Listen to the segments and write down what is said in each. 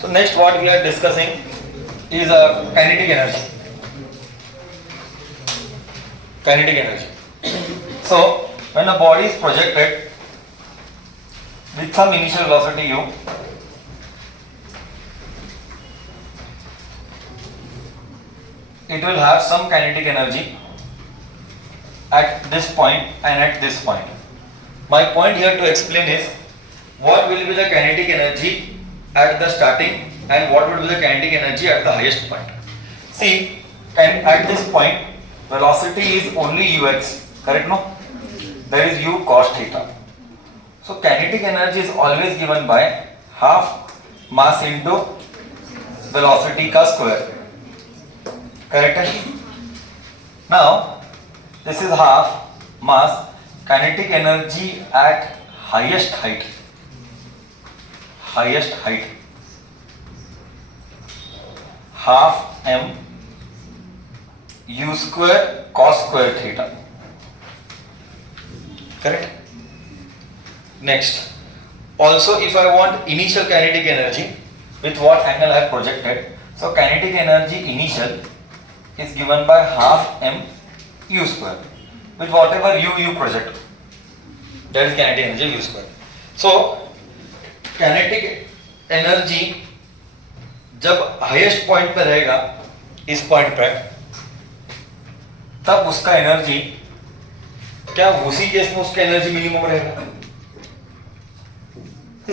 So next what we are discussing is kinetic energy. Kinetic energy. So when a body is projected with some initial velocity u, it will have some kinetic energy at this point and at this point. My point here to explain is what will be the kinetic energy at the starting and what will be the kinetic energy at the highest point. See, at this point velocity is only ux, correct no? There is u cos theta. So kinetic energy is always given by half mass into velocity ka square, correct? Now this is half mass, kinetic energy at highest height half m u square cos square theta, correct? Next, also if I want initial kinetic energy with what angle I have projected, so kinetic energy initial is given by half m u square with whatever u project, that is kinetic energy u square. So kinetic energy जब highest point पे रहेगा इस point पे, तब उसका energy क्या उसी case में उसका एनर्जी मिनिमम रहेगा?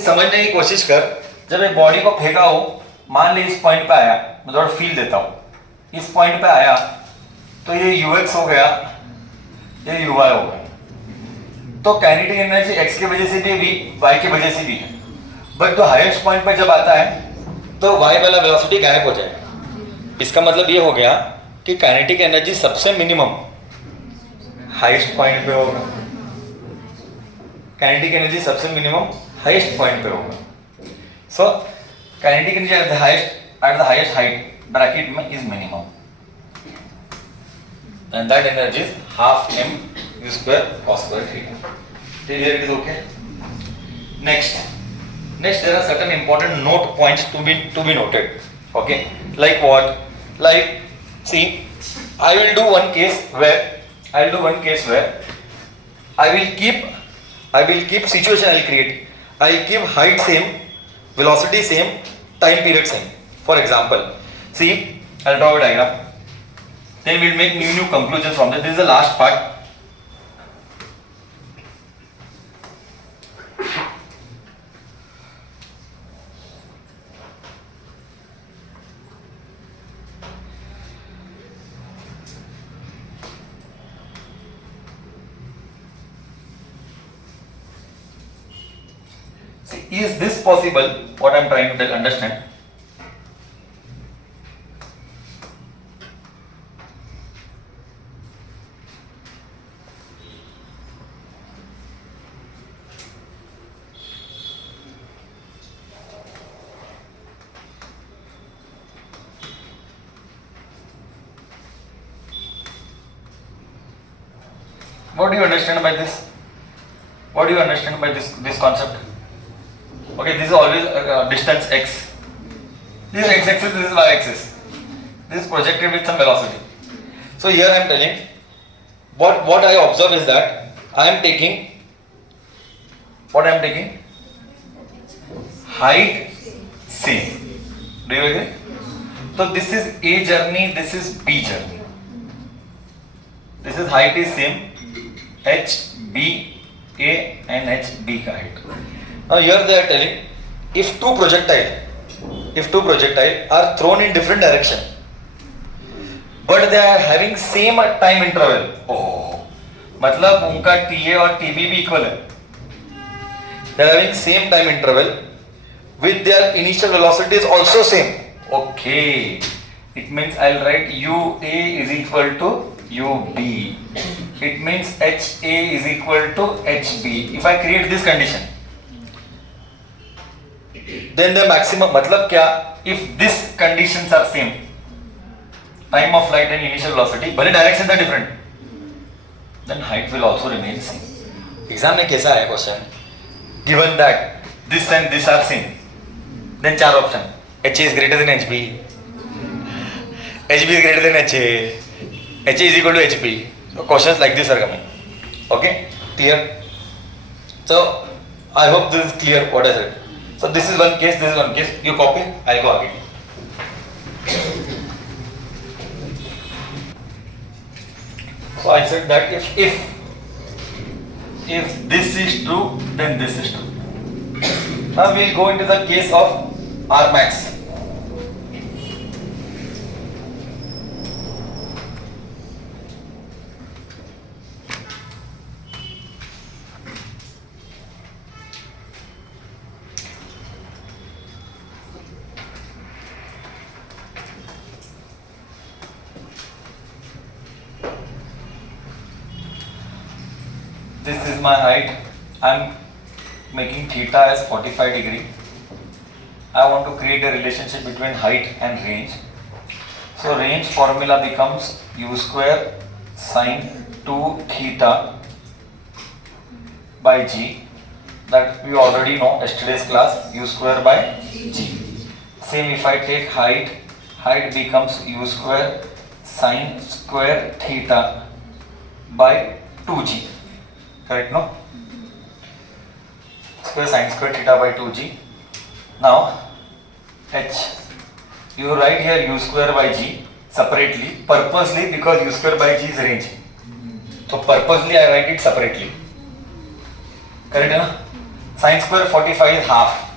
समझने की कोशिश कर, जब एक बॉडी को फेंका हो, मान ली इस पॉइंट पे आया, मैं थोड़ा फील देता हूं, इस पॉइंट पे आया तो ये ux हो गया, ये uy हो गया, तो काइनेटिक एनर्जी x की वजह से भी y की वजह से भी है, बट तो हाईएस्ट पॉइंट पर जब आता है तो y वाला वेलोसिटी गायब हो जाएगा। इसका मतलब ये हो गया कि काइनेटिक एनर्जी सबसे मिनिमम हाईएस्ट पॉइंट पे होगा, काइनेटिक एनर्जी सबसे मिनिमम हाईएस्ट पॉइंट पे होगा। So kinetic energy at the highest height bracket में is minimum and that energy is half m u square cos square theta. Here it is okay. Next there are certain important note points to be noted. Okay, like what? Like, see, I will do one case where I will keep situation I'll create. I'll keep height same, velocity same, time period same. For example, see, I'll draw a diagram. Then we'll make new conclusions from this. This is the last part. Is this possible? What I am trying to understand. What do you understand by this? What do you understand by this concept? Okay, this is always distance x. This is x-axis, this is y-axis. This is projected with some velocity. So here I am telling, what I observe is that I am taking height same. Do you agree? So this is A journey, this is B journey. This is height is same, h, b, A and h, b का height. Now here they are telling, if two projectile are thrown in different direction, but they are having same time interval. मतलब उनका TA और TB भी equal है. They are having same time interval with their initial velocity is also same. Okay, it means I'll write UA is equal to UB. It means HA is equal to HB. If I create this condition, then the maximum, मतलब क्या? If these conditions are same, time of flight and initial velocity, भले directions are different, then height will also remain same. Exam में कैसा है question? Given that this and this are same, then चार option. HA is greater than HB. HB is greater than HA. HA is equal to HP. So questions like this are coming. Okay, clear? So I hope this is clear what I said. So this is one case, this is one case. You copy, I'll go again. So I said that if this is true, then this is true. Now we'll go into the case of R max. This is my height. I'm making theta as 45 degree. I want to create a relationship between height and range. So range formula becomes u square sine 2 theta by g. That we already know yesterday's class, u square by g. Same if I take height, height becomes u square sine square theta by 2g. Correct, no? Square sine square theta by 2g. Now h, you write here u square by g separately, purposely, because u square by g is range. So purposely I write it separately. Correct, na? Sine square 45 is half.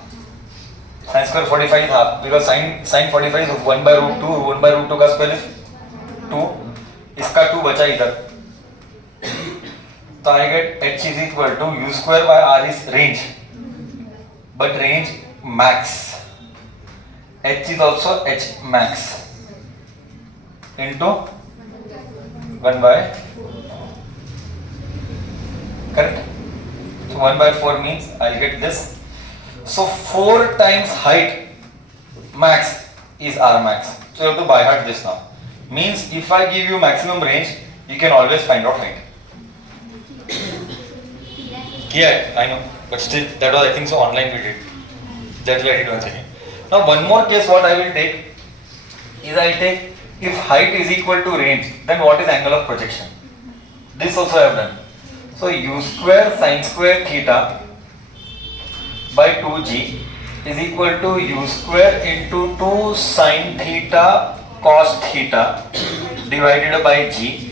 Sine square 45 is half because sine 45 is 1 by root 2. 1 by root 2 का square is 2. इसका 2 बचा इधर. So I get h is equal to u square by r is range, but range max. H is also h max into 1 by, correct? So 1 by 4 means I'll get this. So 4 times height max is r max. So you have to by heart this now. Means if I give you maximum range, you can always find out height. Yeah, I know, but still that was I think so online we did. That's why I did once again. Now one more case what I will take is I take if height is equal to range, then what is angle of projection? This also I have done. So u square sine square theta by 2g is equal to u square into 2 sine theta cos theta divided by g.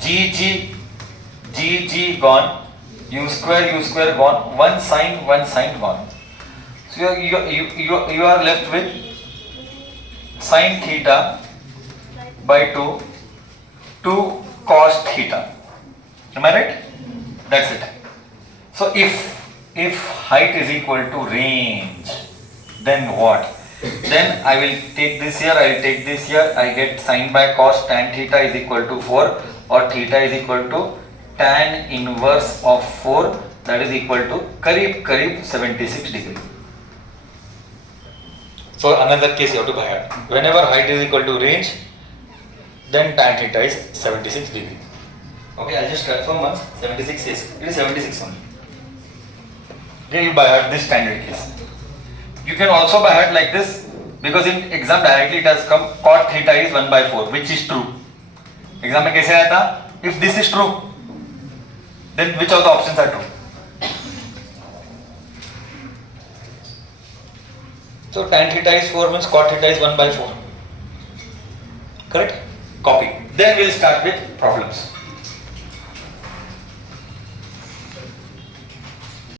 G gone. U square gone, one sine gone. So you are left with sine theta by 2 cos theta. Am I right? That's it. So if height is equal to range, then what? Then I will take this here, I will take this here, I get sine by cos tan theta is equal to 4 or theta is equal to tan inverse of 4, that is equal to करीब 76 degree. So another case you have to by heart. Whenever height is equal to range, then tan theta is 76 degree. Okay, I'll just confirm once. 76 is, it is 76 only. Then you by heart this standard case. You can also by heart like this, because in exam directly it has come cot theta is 1 by 4, which is true. Exam में कैसे आया था? If this is true, then which of the options are true? So tan theta is 4 means cot theta is 1 by 4. Correct? Copy. Then we'll start with problems.